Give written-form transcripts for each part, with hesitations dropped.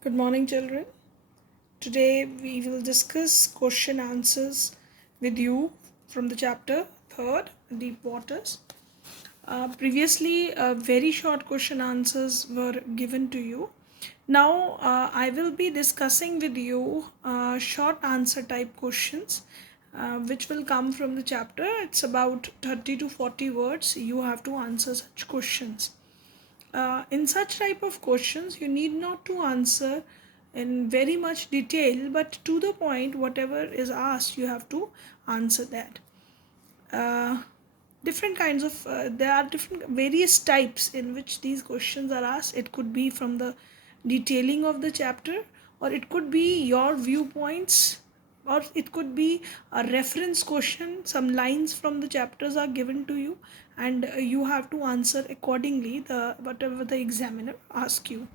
Good morning, children. Today we will discuss question answers with you from the chapter 3rd, Deep Waters. Previously, very short question answers were given to you. Now, I will be discussing with you short answer type questions which will come from the chapter. It's about 30 to 40 words. You have to answer such questions. In such type of questions, you need not to answer in very much detail, but to the point, whatever is asked, you have to answer that. Uh, Different kinds of there are different various types in which these questions are asked. It could be from the detailing of the chapter, or it could be your viewpoints, or it could be a reference question. Some lines from the chapters are given to you, and you have to answer accordingly the whatever the examiner asks you.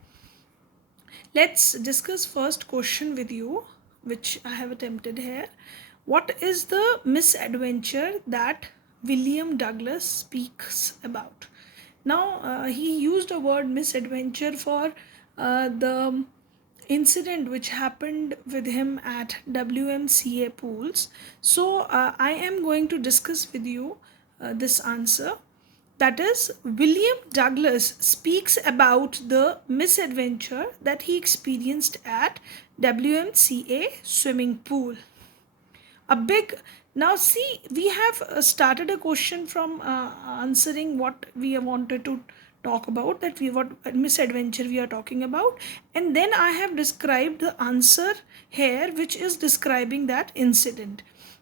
Let's discuss first question with you, which I have attempted here. What is the misadventure that William Douglas speaks about? Now, he used a word misadventure for the incident which happened with him at WMCA pools. So, I am going to discuss with you this answer. That is, William Douglas speaks about the misadventure that he experienced at WMCA swimming pool. A big Now see, we have started a question from answering what we wanted to talk about, that we what misadventure we are talking about, and then I have described the answer here, which is describing that incident.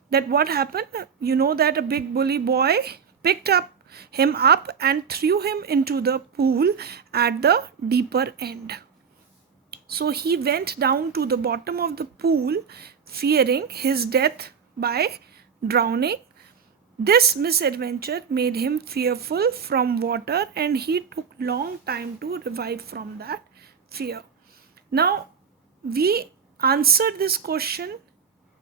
That what happened, that a big bully boy picked up him up and threw him into the pool at the deeper end. So he went down to the bottom of the pool, fearing his death by drowning. This misadventure made him fearful from water, and he took long time to revive from that fear. Now, we answered this question,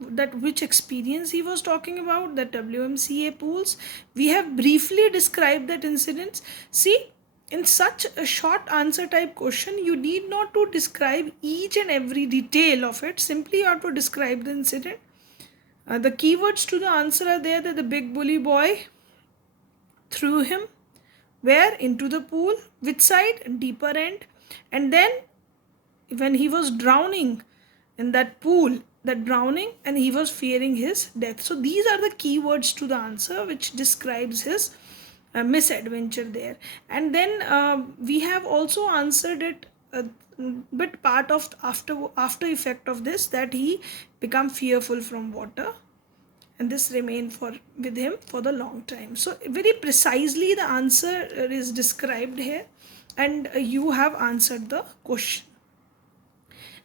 that which experience he was talking about, the WMCA pools. We have briefly described that incident. See, in such a short answer type question, you need not to describe each and every detail of it. Simply you have to describe the incident. The keywords to the answer are there, that the big bully boy threw him where? Into the pool. Which side? Deeper end. And then when he was drowning in that pool, that drowning, and he was fearing his death. So these are the keywords to the answer which describes his misadventure there. And then we have also answered it bit part of after effect of this, that he become fearful from water, and this remained for with him for the long time. So very precisely the answer is described here, and you have answered the question.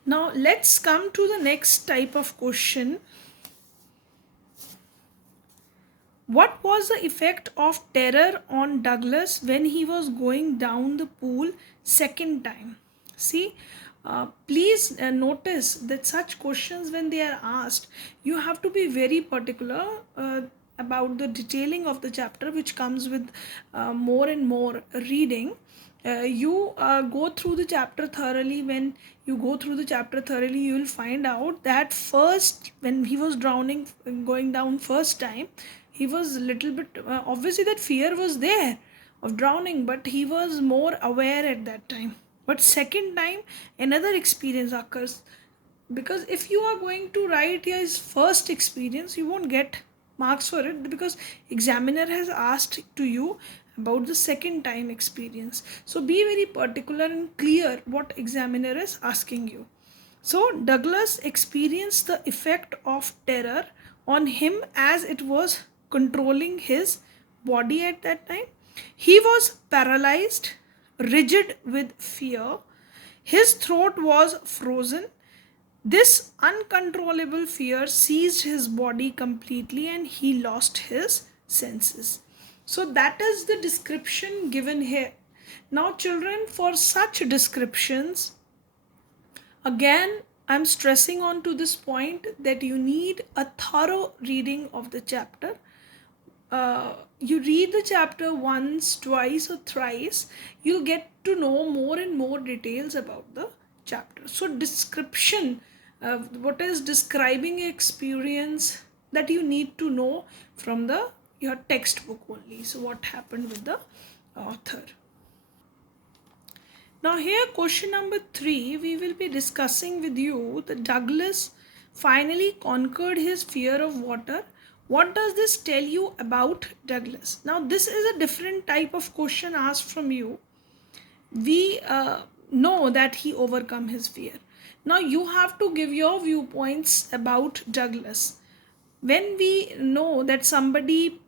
Now let's come to the next type of question. What was the effect of terror on Douglas when he was going down the pool second time? See, please notice that such questions, when they are asked, you have to be very particular about the detailing of the chapter, which comes with more and more reading. You go through the chapter thoroughly. When you go through the chapter thoroughly, you will find out that first, when he was drowning, going down first time, he was a little bit obviously that fear was there of drowning, but he was more aware at that time. But second time, another experience occurs, because if you are going to write his first experience, you won't get marks for it, because examiner has asked to you about the second time experience. So be very particular and clear what examiner is asking you. So Douglas experienced the effect of terror on him as it was controlling his body at that time. He was paralyzed, rigid with fear. His throat was frozen. This uncontrollable fear seized his body completely, and he lost his senses. So, that is the description given here. Now, children, for such descriptions, again, I'm stressing on to this point that you need a thorough reading of the chapter. You read the chapter once, twice, or thrice, you'll get to know more and more details about the chapter. So description, what is describing experience that you need to know from the your textbook only. So what happened with the author. Now here question number 3, we will be discussing with you that Douglas finally conquered his fear of water. What does this tell you about Douglas? Now this is a different type of question asked from you. We know that he overcome his fear. Now you have to give your viewpoints about Douglas. When we know that somebody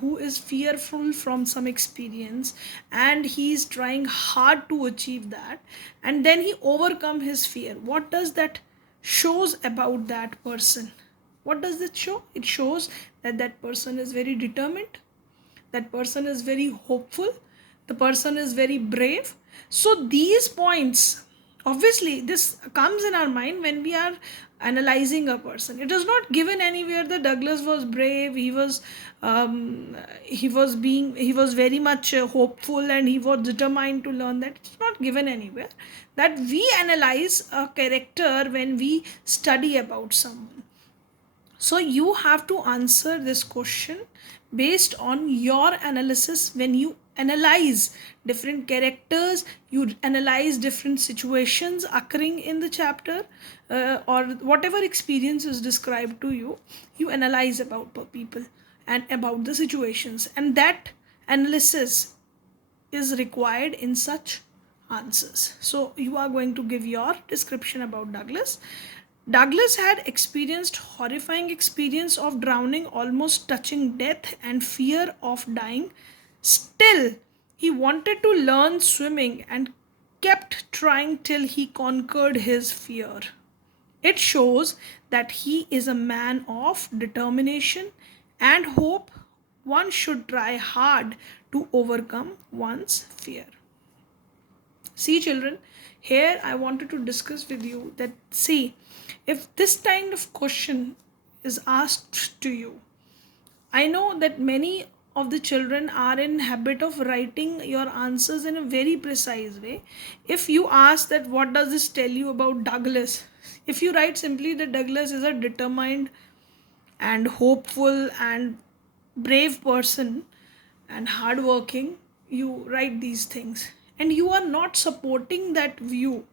who is fearful from some experience and he is trying hard to achieve that, and then he overcome his fear, what does that shows about that person? What does it show? It shows that that person is very determined, that person is very hopeful, the person is very brave. So these points, obviously this comes in our mind when we are analyzing a person. It is not given anywhere that Douglas was brave, he was very much hopeful and he was determined to learn. That it's not given anywhere. That we analyze a character when we study about someone. So you have to answer this question based on your analysis. When you analyze different characters, you analyze different situations occurring in the chapter, or whatever experience is described to you, you analyze about people and about the situations, and that analysis is required in such answers. So you are going to give your description about Douglas. Douglas had experienced horrifying experience of drowning, almost touching death and fear of dying. Still, he wanted to learn swimming and kept trying till he conquered his fear. It shows that he is a man of determination and hope. One should try hard to overcome one's fear. See, children, here I wanted to discuss with you that, see, if this kind of question is asked to you, I know that many of the children are in habit of writing your answers in a very precise way. If you ask that what does this tell you about Douglas, if you write simply that Douglas is a determined and hopeful and brave person and hardworking, you write these things and you are not supporting that view.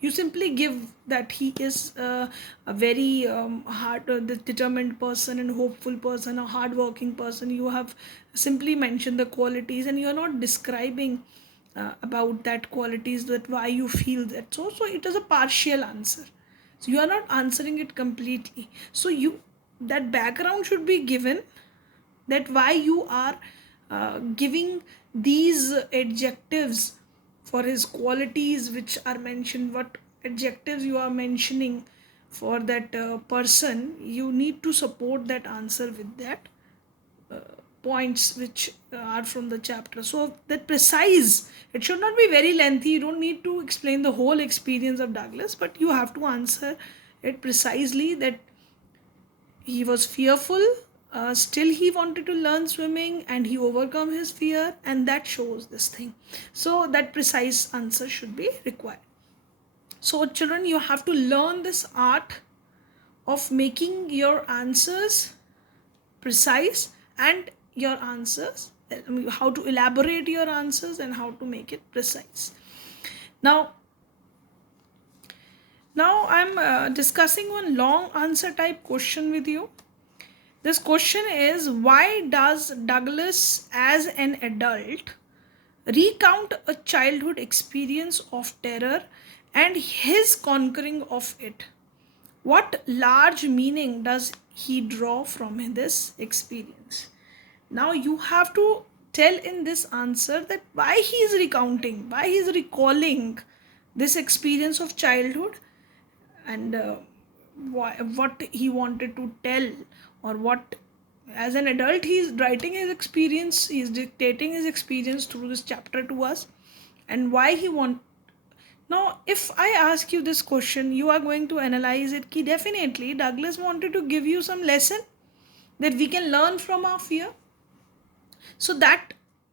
You simply give that he is a very determined person and hopeful person, a hardworking person. You have simply mentioned the qualities and you are not describing about that qualities, that why you feel that. So it is a partial answer. So you are not answering it completely. So you, that background should be given, that why you are giving these adjectives for his qualities which are mentioned, what adjectives you are mentioning for that person. You need to support that answer with that points which are from the chapter. So that precise, it should not be very lengthy. You don't need to explain the whole experience of Douglas, but you have to answer it precisely, that he was fearful, still he wanted to learn swimming and he overcome his fear, and that shows this thing. So that precise answer should be required. So children, you have to learn this art of making your answers precise, and your answers, how to elaborate your answers and how to make it precise. Now I'm discussing one long answer type question with you. This question is, why does Douglas as an adult recount a childhood experience of terror and his conquering of it? What large meaning does he draw from this experience? Now you have to tell in this answer that why he is recounting, why he is recalling this experience of childhood, and what he wanted to tell, or what as an adult he is writing his experience, he is dictating his experience through this chapter to us, and why he want. Now if I ask you this question, you are going to analyze it ki definitely Douglas wanted to give you some lesson that we can learn from our fear. So that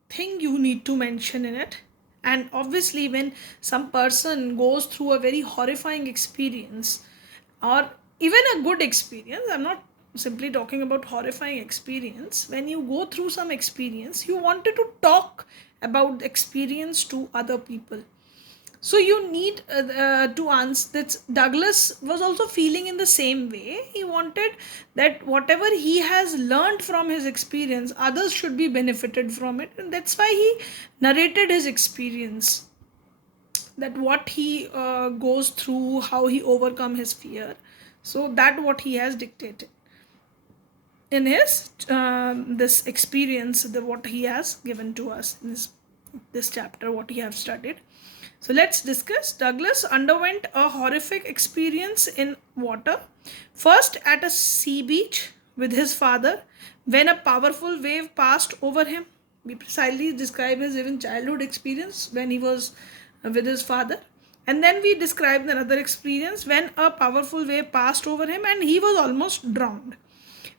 thing you need to mention in it, And obviously, when some person goes through a very horrifying experience, or even a good experience, I'm not simply talking about horrifying experience, when you go through some experience, you wanted to talk about the experience to other people. So you need to answer that. Douglas was also feeling in the same way. He wanted that whatever he has learned from his experience, others should be benefited from it, and that's why he narrated his experience, that what he goes through, how he overcome his fear. So that what he has dictated in his this experience, the what he has given to us in this chapter, what he have studied. So let's discuss. Douglas underwent a horrific experience in water. First at a sea beach with his father, when a powerful wave passed over him. We precisely describe his even childhood experience when he was with his father. And then we describe another experience when a powerful wave passed over him and he was almost drowned.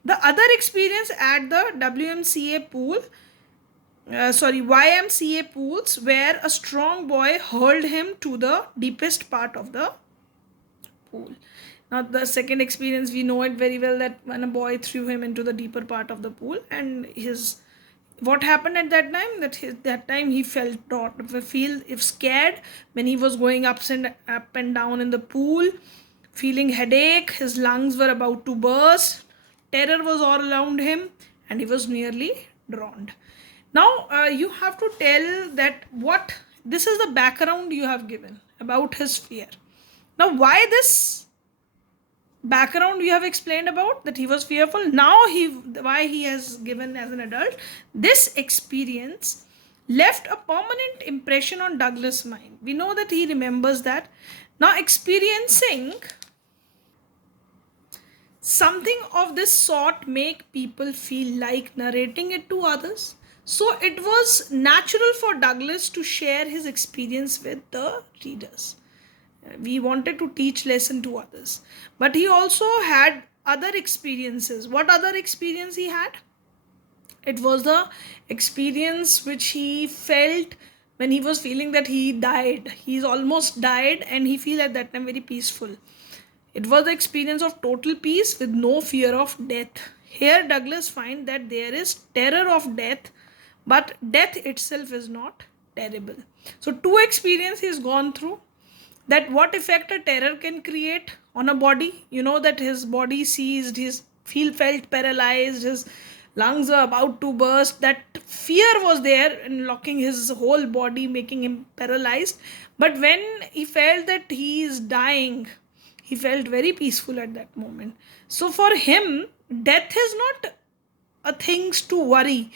The other experience at the YMCA pools, where a strong boy hurled him to the deepest part of the pool. Now, the second experience, we know it very well, that when a boy threw him into the deeper part of the pool, and what happened at that time, that time he felt feel if scared when he was going up and down in the pool, feeling headache, his lungs were about to burst, terror was all around him, and he was nearly drowned. Now you have to tell that what this is the background you have given about his fear. Now, why this background you have explained about, that he was fearful? Now why he has given as an adult, this experience left a permanent impression on Douglas' mind. We know that he remembers that. Now, experiencing something of this sort make people feel like narrating it to others. So it was natural for Douglas to share his experience with the readers. We wanted to teach lesson to others, but he also had other experiences. What other experience he had? It was the experience which he felt when he was feeling that he died. He's almost died, and he feel at that time very peaceful. It was the experience of total peace with no fear of death. Here Douglas finds that there is terror of death, but death itself is not terrible. So two experiences he's gone through, that what effect a terror can create on a body. You know that his body seized, his felt paralyzed, his lungs are about to burst. That fear was there in locking his whole body, making him paralyzed. But when he felt that he is dying, he felt very peaceful at that moment. So for him, death is not a things to worry.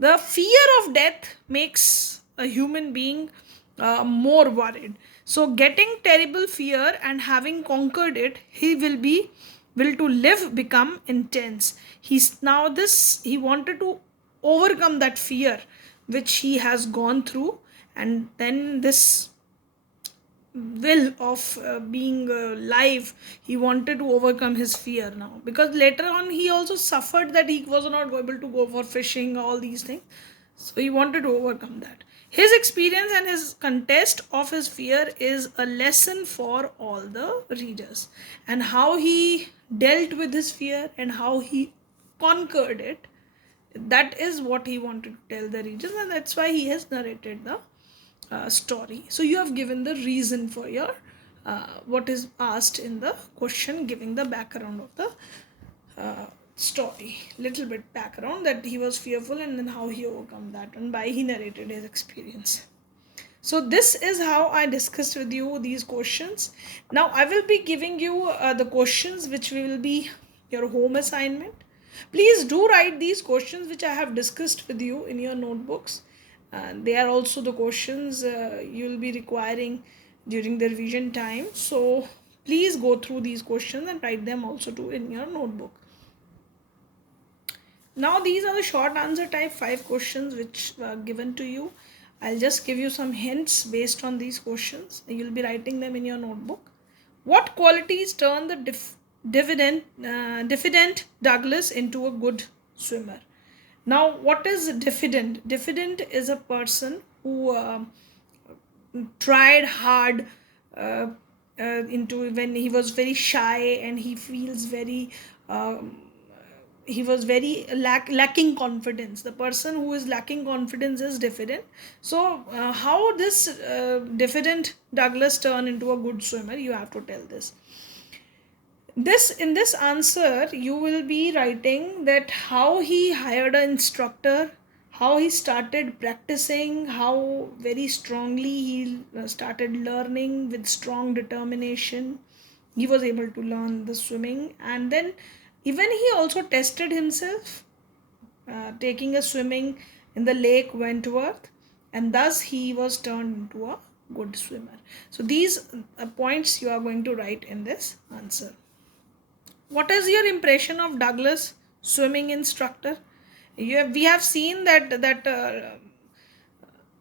The fear of death makes a human being more worried. So getting terrible fear and having conquered it, he will to live become intense. He wanted to overcome that fear which he has gone through, and then this will of being live, he wanted to overcome his fear now, because later on he also suffered that he was not able to go for fishing, all these things. So he wanted to overcome that. His experience and his contest of his fear is a lesson for all the readers, and how he dealt with his fear and how he conquered it. That is what he wanted to tell the readers, and that's why he has narrated the story. So you have given the reason for your what is asked in the question, giving the background of the story, little bit background, that he was fearful and then how he overcome that, and why he narrated his experience. So this is how I discussed with you these questions. Now I will be giving you the questions which will be your home assignment. Please do write these questions which I have discussed with you in your notebooks. They are also the questions you will be requiring during the revision time. So please go through these questions and write them also too in your notebook. Now these are the short answer type 5 questions which were given to you. I'll just give you some hints based on these questions. You'll be writing them in your notebook. What qualities turn the diffident Douglas into a good swimmer? Now, what is diffident? Diffident is a person who tried hard uh, into when he was very shy, and he feels very um, he was very lacking confidence. The person who is lacking confidence is diffident. So how this diffident Douglas turn into a good swimmer, you have to tell this in this answer. You will be writing that how he hired an instructor, how he started practicing, how very strongly he started learning with strong determination. He was able to learn the swimming, and then even he also tested himself, taking a swimming in the lake Wentworth, and thus he was turned into a good swimmer. So these points you are going to write in this answer. What is your impression of Douglas swimming instructor? We have seen that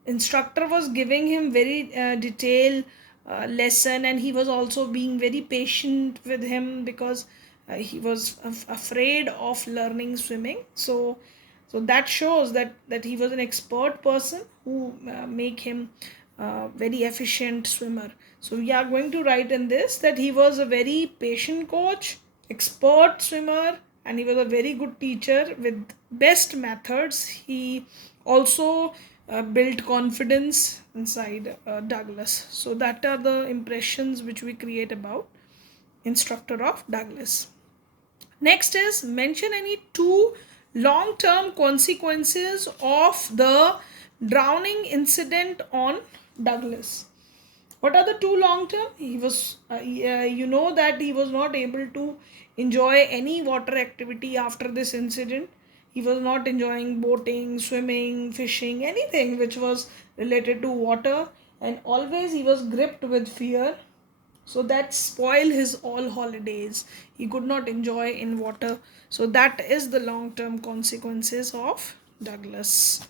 instructor was giving him very detailed lesson, and he was also being very patient with him because he was afraid of learning swimming. So that shows that he was an expert person who make him very efficient swimmer. So we are going to write in this that he was a very patient coach, expert swimmer, and he was a very good teacher with best methods. He also built confidence inside Douglas. So that are the impressions which we create about instructor of Douglas. Next is mention any two long term consequences of the drowning incident on Douglas. What are the two long term? He was, you know, that he was not able to enjoy any water activity after this incident. He was not enjoying boating, swimming, fishing, anything which was related to water, and always he was gripped with fear. So that spoiled his all holidays. He could not enjoy in water. So that is the long term consequences of Douglas.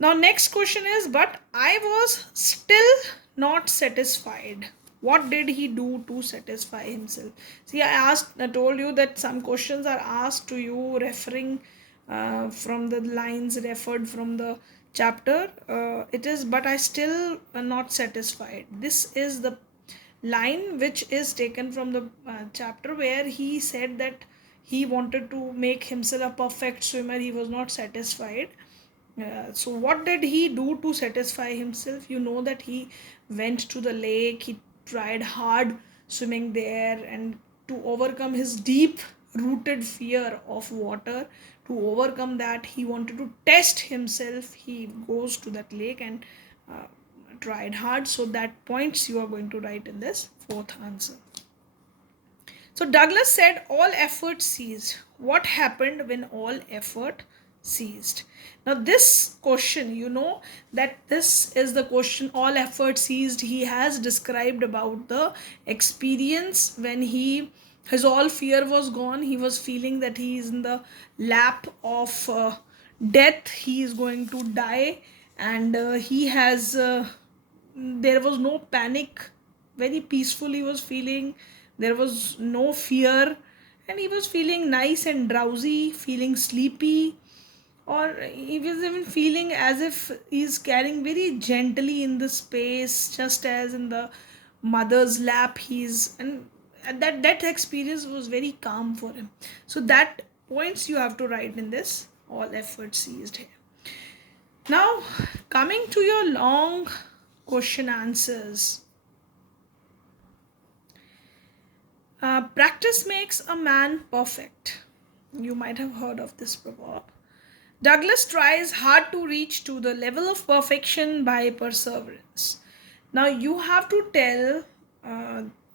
Now, next question is, but I was still not satisfied. What did he do to satisfy himself? See, I told you that some questions are asked to you referring from the lines referred from the chapter. It is, but I still not satisfied. This is the line which is taken from the chapter where he said that he wanted to make himself a perfect swimmer. He was not satisfied. So what did he do to satisfy himself? You know that he went to the lake, he tried hard swimming there, and to overcome his deep rooted fear of water, to overcome that, he wanted to test himself. He goes to that lake and uh, tried hard. So that points you are going to write in this fourth answer. So Douglas said all effort ceased. What happened when all effort ceased? Now this question, you know that this is the question all effort ceased. He has described about the experience when his all fear was gone. He was feeling that he is in the lap of death. He is going to die, and he has there was no panic. Very peaceful he was feeling. There was no fear, and he was feeling nice and drowsy, feeling sleepy, or he was even feeling as if he's carrying very gently in the space, just as in the mother's lap he's. And that experience was very calm for him. So that points you have to write in this all effort ceased here. Now, coming to your long question answers. Practice makes a man perfect. You might have heard of this proverb. Douglas tries hard to reach to the level of perfection by perseverance. Now you have to tell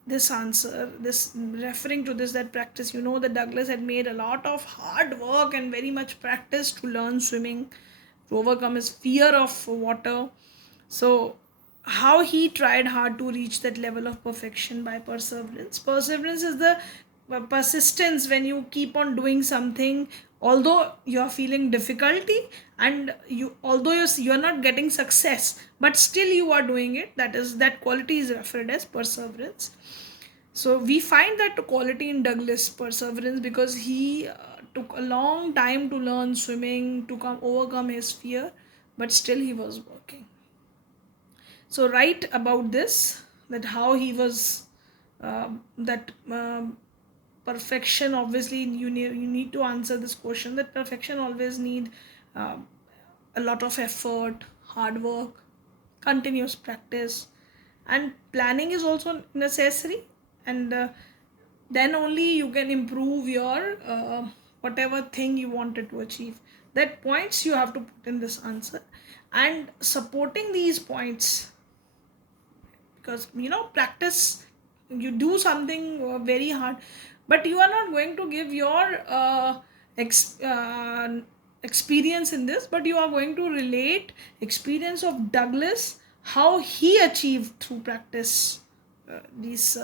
this answer, this referring to this that practice. You know that Douglas had made a lot of hard work and very much practice to learn swimming, to overcome his fear of water. So how he tried hard to reach that level of perfection by perseverance. Perseverance is the persistence when you keep on doing something although you are feeling difficulty, and you're not getting success, but still you are doing it. That quality is referred as perseverance. So we find that quality in Douglas, perseverance, because he took a long time to learn swimming, to overcome his fear, but still he was working. So write about this, that how he was, that perfection, obviously you need to answer this question, that perfection always need uh, a lot of effort, hard work, continuous practice, and planning is also necessary. And then only you can improve your whatever thing you wanted to achieve. That points you have to put in this answer, and supporting these points, because practice, you do something very hard, but you are not going to give your experience in this, but you are going to relate experience of Douglas, how he achieved through practice these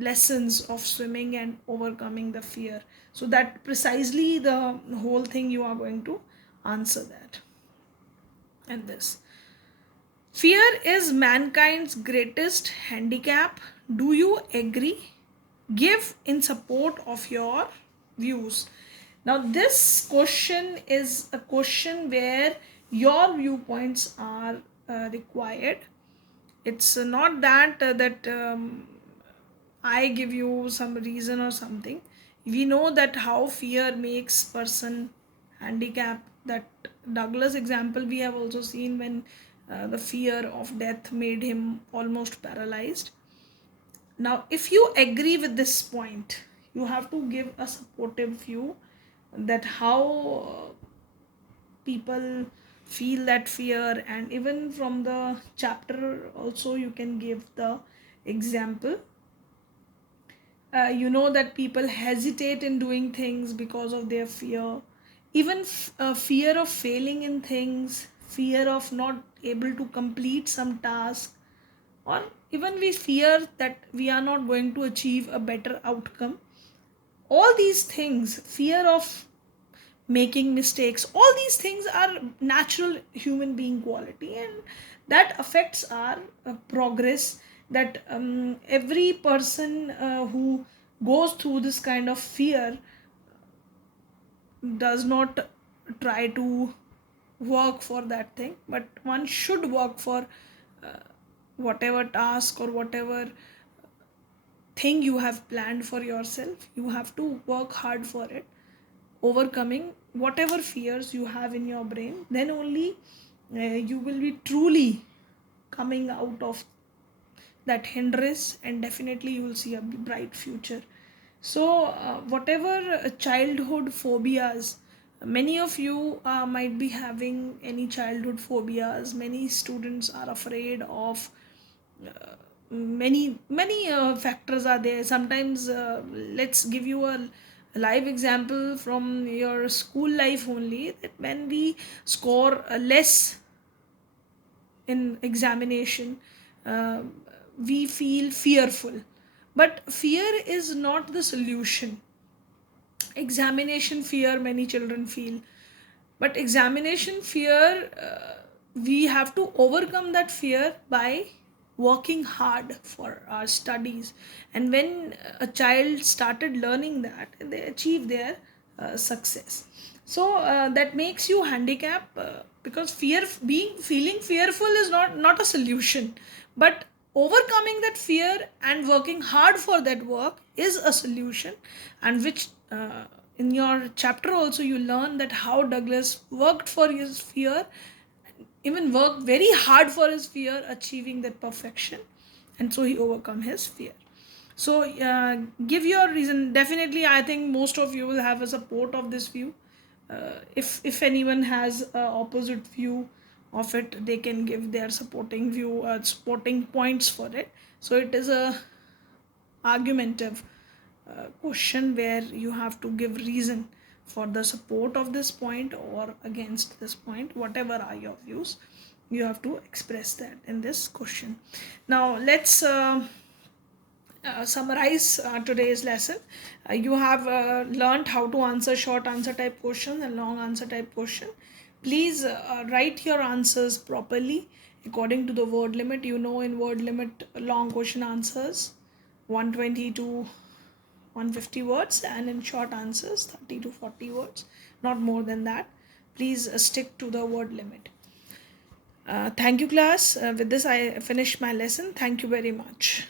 lessons of swimming and overcoming the fear. So that precisely the whole thing you are going to answer that. And this, fear is mankind's greatest handicap. Do you agree? Give in support of your views. Now, this question is a question where your viewpoints are required. It's not that I give you some reason or something. We know that how fear makes person handicap. That Douglas example we have also seen, when the fear of death made him almost paralyzed. Now, if you agree with this point, you have to give a supportive view, that how people feel that fear, and even from the chapter also you can give the example. You know that people hesitate in doing things because of their fear, even fear of failing in things, fear of not able to complete some task, or even we fear that we are not going to achieve a better outcome. All these things, fear of making mistakes, all these things are natural human being quality, and that affects our progress. That every person who goes through this kind of fear does not try to work for that thing, but one should work for whatever task or whatever thing you have planned for yourself. You have to work hard for it, overcoming whatever fears you have in your brain. Then only you will be truly coming out of that hindrance, and definitely you will see a bright future. So whatever childhood phobias, many of you might be having any childhood phobias. Many students are afraid of many factors are there. Sometimes let's give you a live example from your school life only, that when we score less in examination, uh, we feel fearful, but fear is not the solution. Examination fear many children feel, but examination fear, we have to overcome that fear by working hard for our studies. And when a child started learning that, they achieve their success. So that makes you handicap, because feeling fearful is not a solution, but overcoming that fear and working hard for that work is a solution. And which in your chapter also you learn that how Douglas worked for his fear, even worked very hard for his fear, achieving that perfection, and so he overcome his fear. So give your reason. Definitely I think most of you will have a support of this view. If anyone has a opposite view of it, they can give their supporting view, supporting points for it. So it is a argumentative question where you have to give reason for the support of this point or against this point. Whatever are your views, you have to express that in this question. Now let's summarize today's lesson. You have learned how to answer short answer type question and long answer type question. Please write your answers properly according to the word limit. You know, in word limit, long question answers 120 to 150 words, and in short answers 30 to 40 words, not more than that. Please stick to the word limit. Thank you, class. With this, I finish my lesson. Thank you very much.